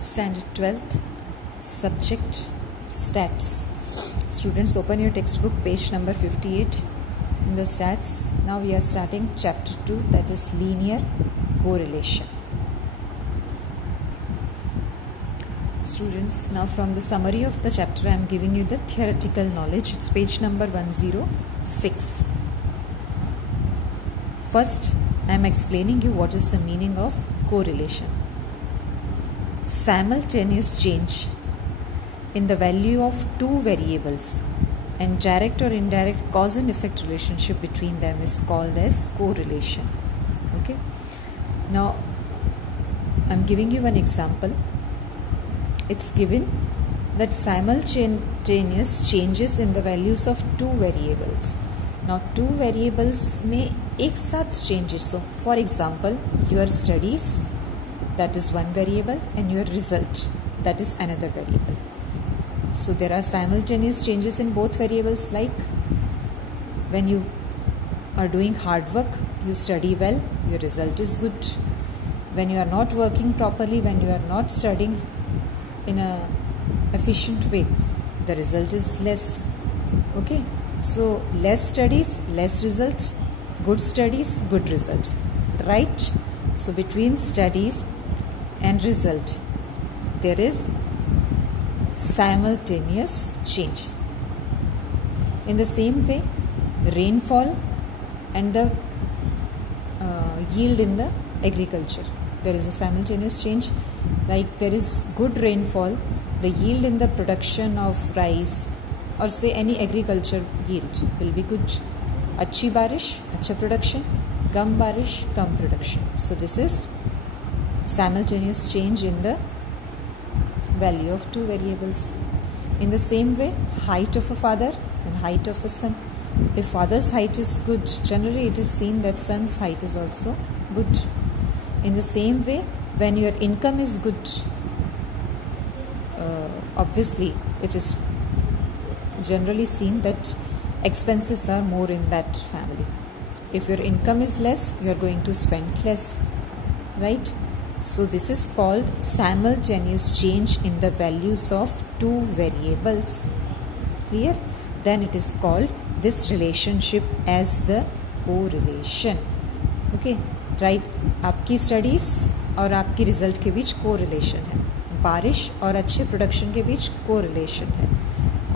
Standard 12th, subject stats. Students, open your textbook, page number 58 in the stats. Now we are starting chapter 2, that is linear correlation. Students, now from the summary of the chapter I am giving you the theoretical knowledge. It's page number 106. First, I am explaining you what is the meaning of correlation. Simultaneous change in the value of two variables and direct or indirect cause and effect relationship between them is called as correlation. Okay. Now, I am giving you an example. It's given that simultaneous changes in the values of two variables. Now, two variables may एक साथ changes. So, for example, your studies, that is one variable, and your result, that is another variable. So, there are simultaneous changes in both variables, like when you are doing hard work, you study well, your result is good. When you are not working properly, when you are not studying in a efficient way, the result is less. Okay, so less studies, less result, good studies, good result, right? So between studies and result, there is simultaneous change. In the same way, rainfall and the yield in the agriculture, there is a simultaneous change. Like there is good rainfall, the yield in the production of rice or say any agriculture yield will be good. Achhi barish, acha production, kam barish, kam production. So this is simultaneous change in the value of two variables. In the same way, height of a father and height of a son. If father's height is good, generally it is seen that son's height is also good. In the same way, when your income is good, obviously it is generally seen that expenses are more in that family. If your income is less, you are going to spend less, right? So this is called simultaneous change in the values of two variables. Clear? Then it is called this relationship as the correlation. Okay, right? आपकी studies और आपकी result के बीच correlation है. बारिश और अच्छे production के बीच correlation है.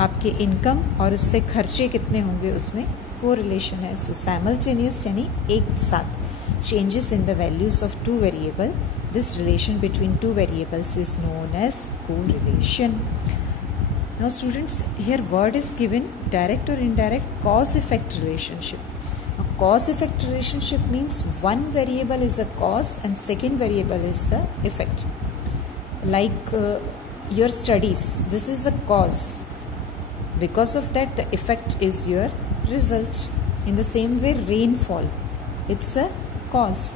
आपके इनकम और उससे खर्चे कितने होंगे उसमें कोरिलेशन है. सो साइमल्टेनियस यानी एक साथ changes in the values of two variables. This relation between two variables is known as correlation. Now students, here word is given direct or indirect cause-effect relationship. Now cause-effect relationship means one variable is the cause and second variable is the effect. Like your studies, this is the cause. Because of that, the effect is your result. In the same way, rainfall, it's a cause.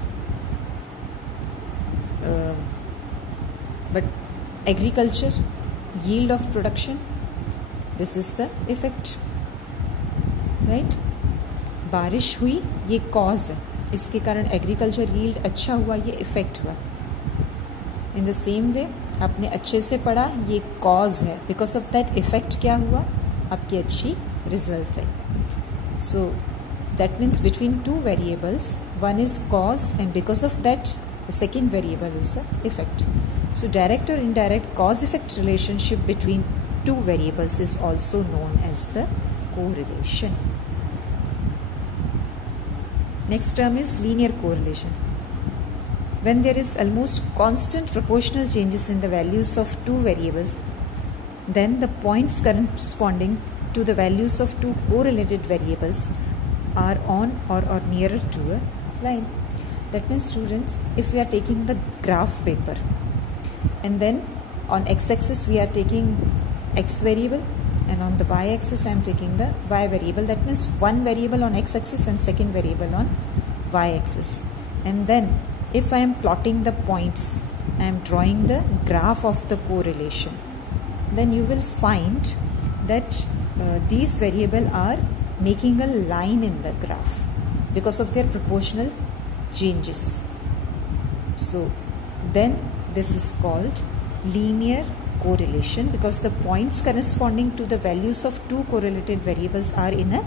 But agriculture, yield of production, this is the effect, right? बारिश हुई, ये cause है, इसके कारण agriculture yield अच्छा हुआ, ये effect हुआ. इन द सेम वे आपने अच्छे से पढ़ा, ये कॉज है, बिकॉज ऑफ दैट इफेक्ट क्या हुआ, आपकी अच्छी रिजल्ट है. So that means between two variables one is cause and because of that the second variable is the effect. So direct और indirect cause effect relationship between two variables is also known as the correlation. Next term is linear correlation. When there is almost constant proportional changes in the values of two variables, then the points corresponding to the values of two correlated variables are on or nearer to a line. That means students, if we are taking the graph paper and then on x-axis we are taking x variable, and on the y-axis I am taking the y variable. That means one variable on x-axis and second variable on y-axis. And then if I am plotting the points, I am drawing the graph of the correlation, then you will find that these variables are making a line in the graph because of their proportional changes. So then this is called linear correlation because the points corresponding to the values of two correlated variables are in a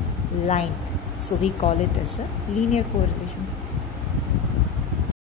line. So we call it as a linear correlation.